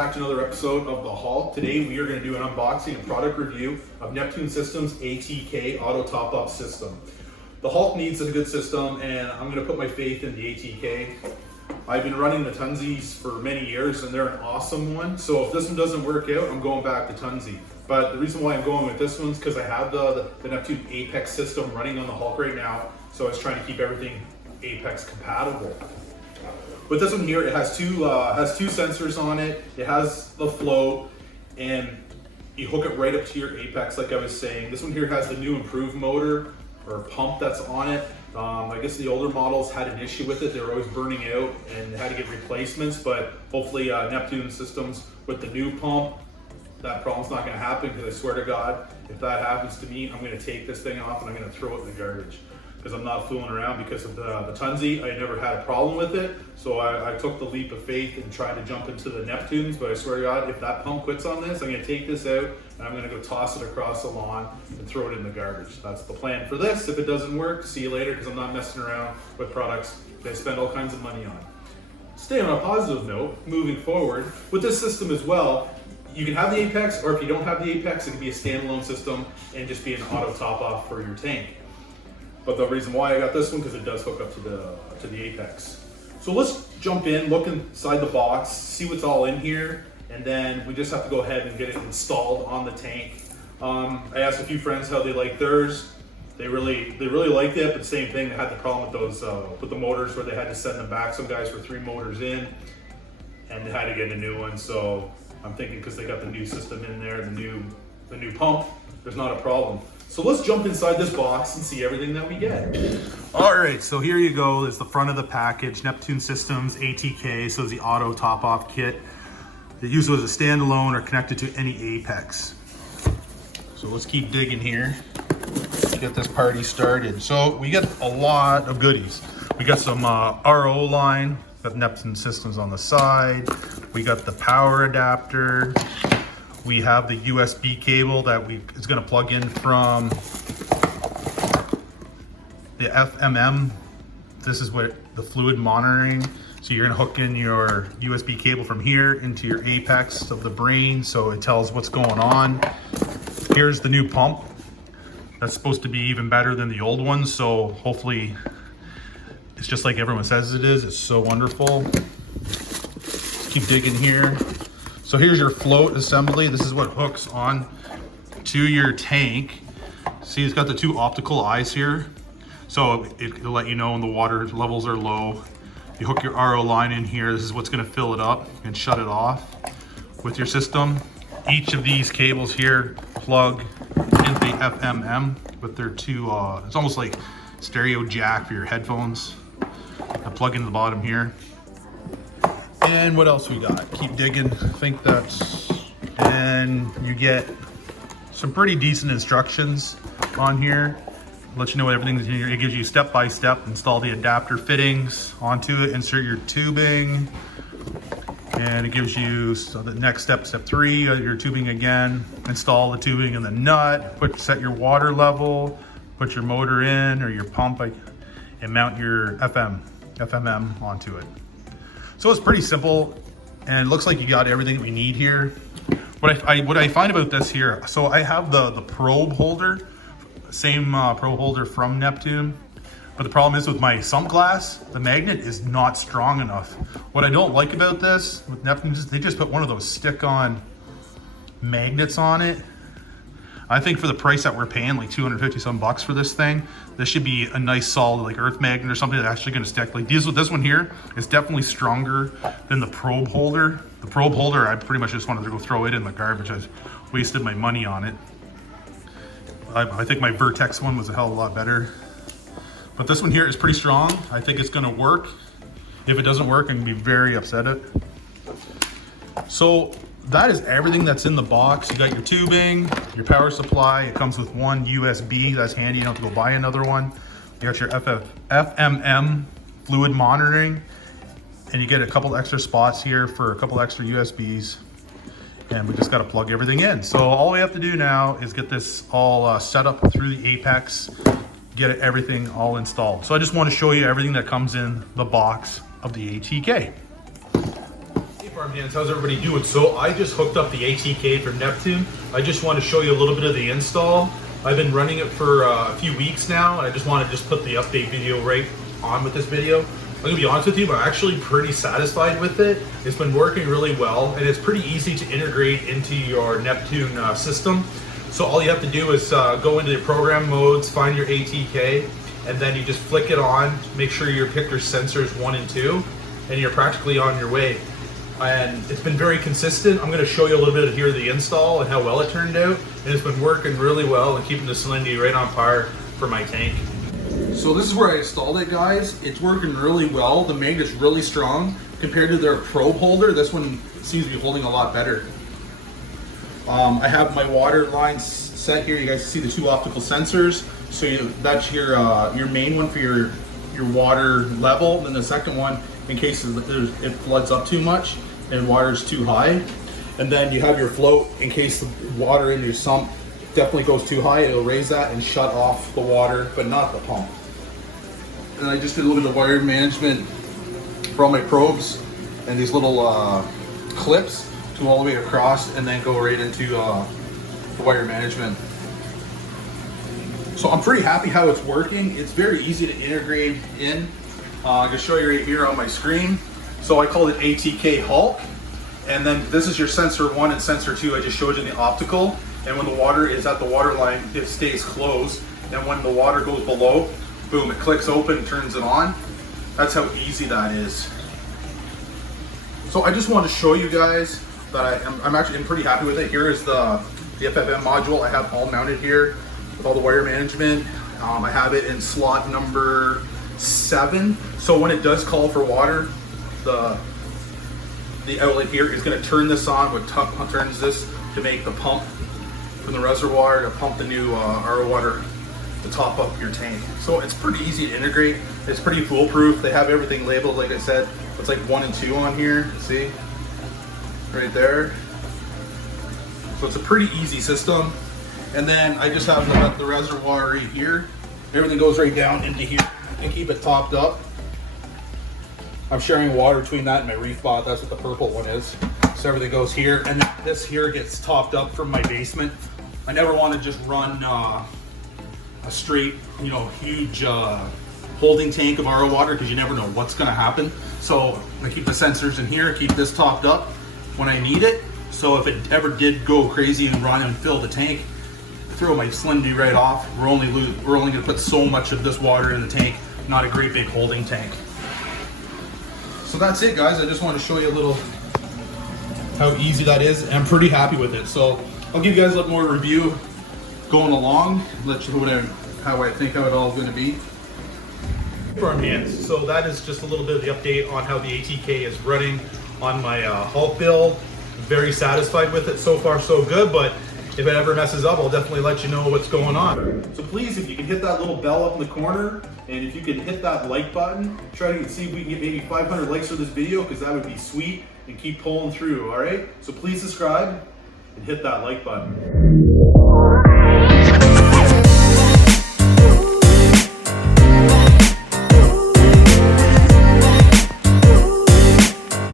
back to another episode of The Haul. Today we are going to do an unboxing and product review of Neptune Systems ATK Auto Top-Up System. The Hulk needs a good system, and I'm going to put my faith in the ATK. I've been running the Tunsies for many years, and they're an awesome one. So if this one doesn't work out, I'm going back to Tunsi. But the reason why I'm going with this one is because I have the Neptune Apex system running on the Hulk right now. So I was trying to keep everything Apex compatible. With this one here, it has two sensors on it. It has the float, and you hook it right up to your Apex, like I was saying. This one here has the new improved motor or pump that's on it. I guess the older models had an issue with it. They were always burning out and had to get replacements, but hopefully Neptune Systems with the new pump, that problem's not gonna happen, because I swear to God, if that happens to me, I'm gonna take this thing off and I'm gonna throw it in the garbage. Because I'm not fooling around. Because of the Tunsi, I never had a problem with it. So I took the leap of faith and tried to jump into the Neptunes, but I swear to God, if that pump quits on this, I'm gonna take this out and I'm gonna go toss it across the lawn and throw it in the garbage. That's the plan for this. If it doesn't work, see you later, because I'm not messing around with products that I spend all kinds of money on. Stay on a positive note, moving forward, with this system as well, you can have the Apex, or if you don't have the Apex, it can be a standalone system and just be an auto top off for your tank. But the reason why I got this one, because it does hook up to the Apex. So let's jump in, look inside the box, see what's all in here, and then we just have to go ahead and get it installed on the tank. I asked a few friends how they like theirs. They really liked it, but same thing, they had the problem with those with the motors, where they had to send them back. Some guys were 3 motors in, and they had to get a new one. So I'm thinking, because they got the new system in there, the new pump, there's not a problem. So let's jump inside this box and see everything that we get. All right, so here you go. There's the front of the package, Neptune Systems ATK, so it's the auto top-off kit. They use it as a standalone or connected to any Apex. So let's keep digging here, get this party started. So we get a lot of goodies. We got some RO line, got Neptune Systems on the side. We got the power adapter. We have the USB cable that is going to plug in from the FMM. This is what the fluid monitoring. So you're going to hook in your USB cable from here into your Apex of the brain, so it tells what's going on. Here's the new pump. That's supposed to be even better than the old one, so hopefully it's just like everyone says it is. It's so wonderful. Let's keep digging here. So here's your float assembly. This is what hooks on to your tank. See, it's got the 2 optical eyes here. So it'll let you know when the water levels are low. You hook your RO line in here. This is what's gonna fill it up and shut it off with your system. Each of these cables here plug into the FMM with their 2, it's almost like stereo jack for your headphones. I plug into the bottom here. And what else we got? Keep digging. I think that's, and you get some pretty decent instructions on here. Let you know what everything's in here. It gives you step by step. Install the adapter fittings onto it. Insert your tubing, and it gives you, so the next step, step 3, your tubing again. Install the tubing in the nut. Set your water level. Put your motor in, or your pump, and mount your FMM onto it. So it's pretty simple, and it looks like you got everything that we need here. What I find about this here, so I have the probe holder, same probe holder from Neptune, but the problem is with my sump glass, the magnet is not strong enough. What I don't like about this with Neptune is they just put one of those stick-on magnets on it. I think for the price that we're paying, like 250 some bucks for this thing, this should be a nice solid like earth magnet or something that's actually gonna stick. Like this one here is definitely stronger than the probe holder. The probe holder, I pretty much just wanted to go throw it in the garbage. I wasted my money on it. I think my Vertex one was a hell of a lot better. But this one here is pretty strong. I think it's gonna work. If it doesn't work, I'm gonna be very upset at it. So that is everything that's in the box. You got your tubing, your power supply. It comes with 1 USB. That's handy. You don't have to go buy another one. You got your FMM fluid monitoring, and you get a couple extra spots here for a couple extra USBs. And we just got to plug everything in. So all we have to do now is get this all set up through the Apex, get everything all installed. So I just want to show you everything that comes in the box of the ATK. Farm hands, how's everybody doing? So I just hooked up the ATK from Neptune. I just want to show you a little bit of the install. I've been running it for a few weeks now, and I just want to put the update video right on with this video. I'm gonna be honest with you, I'm actually pretty satisfied with it. It's been working really well, and it's pretty easy to integrate into your Neptune system. So all you have to do is go into the program modes, find your ATK, and then you just flick it on, make sure you pick your sensors 1 and 2, and you're practically on your way. And it's been very consistent. I'm gonna show you a little bit of here of the install and how well it turned out. And it's been working really well and keeping the salinity right on par for my tank. So this is where I installed it, guys. It's working really well. The magnet's really strong. Compared to their probe holder, this one seems to be holding a lot better. I have my water lines set here. You guys see the 2 optical sensors. So that's your main one for your water level. And then the second one, in case it floods up too much and water's too high. And then you have your float in case the water in your sump definitely goes too high. It'll raise that and shut off the water, but not the pump. And I just did a little bit of wire management for all my probes and these little clips to all the way across and then go right into the wire management. So I'm pretty happy how it's working. It's very easy to integrate in. I can show you right here on my screen. So I called it ATK Hulk. And then this is your sensor 1 and sensor 2. I just showed you the optical. And when the water is at the water line, it stays closed. And when the water goes below, boom, it clicks open and turns it on. That's how easy that is. So I just want to show you guys that I'm actually pretty happy with it. Here is the FFM module I have all mounted here with all the wire management. I have it in slot number 7. So when it does call for water, the outlet here is going to turn this on, what turns this to make the pump from the reservoir to pump the new RO water to top up your tank. So it's pretty easy to integrate. It's pretty foolproof. They have everything labeled, like I said. It's like 1 and 2 on here. See? Right there. So it's a pretty easy system. And then I just have the reservoir right here. Everything goes right down into here and keep it topped up. I'm sharing water between that and my Reef bot. That's what the purple one is. So everything goes here, and then this here gets topped up from my basement. I never want to just run a straight, huge holding tank of RO water because you never know what's going to happen. So I keep the sensors in here, keep this topped up when I need it. So if it ever did go crazy and run and fill the tank, throw my salinity right off. We're only going to put so much of this water in the tank, not a great big holding tank. So that's it, guys. I just want to show you a little how easy that is, and I'm pretty happy with it. So I'll give you guys a little more review going along, let you know how I think how it all going to be. Farm hands. So that is just a little bit of the update on how the ATK is running on my Hulk build. Very satisfied with it so far, so good. But if it ever messes up, I'll definitely let you know what's going on. So please, if you can hit that little bell up in the corner, and if you can hit that like button, try to see if we can get maybe 500 likes for this video, because that would be sweet, and keep pulling through, all right? So please subscribe and hit that like button.